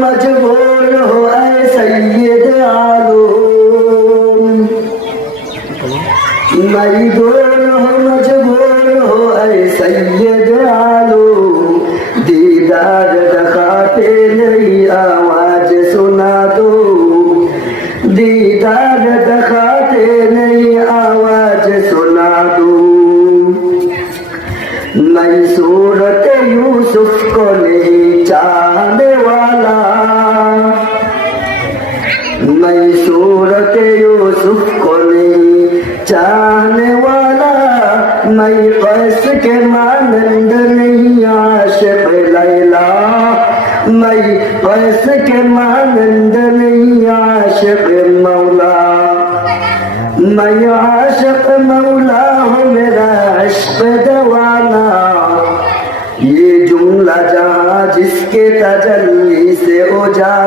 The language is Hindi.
मजबूर हो ऐ सैयद आलम, मजबूर हो मजबूर हो ऐ सैयद आलम, दीदार दिखाते नहीं आवाज सुना दो, दीदार दिखाते नहीं आवाज सुना दो। मैं सूरत यूसुफ को नहीं चाहने वाला, मैं सूरत यूसुफ को नहीं चाहने वाला, मैं कैस के मानंद नहीं आशिक लैला, मैं कैस के मानंद नहीं आशिक मौला, मैं आशिक मौला हूँ मेरा इश्क दवाना। ये जुमला जहाँ जिसके तजल्ली से उजाला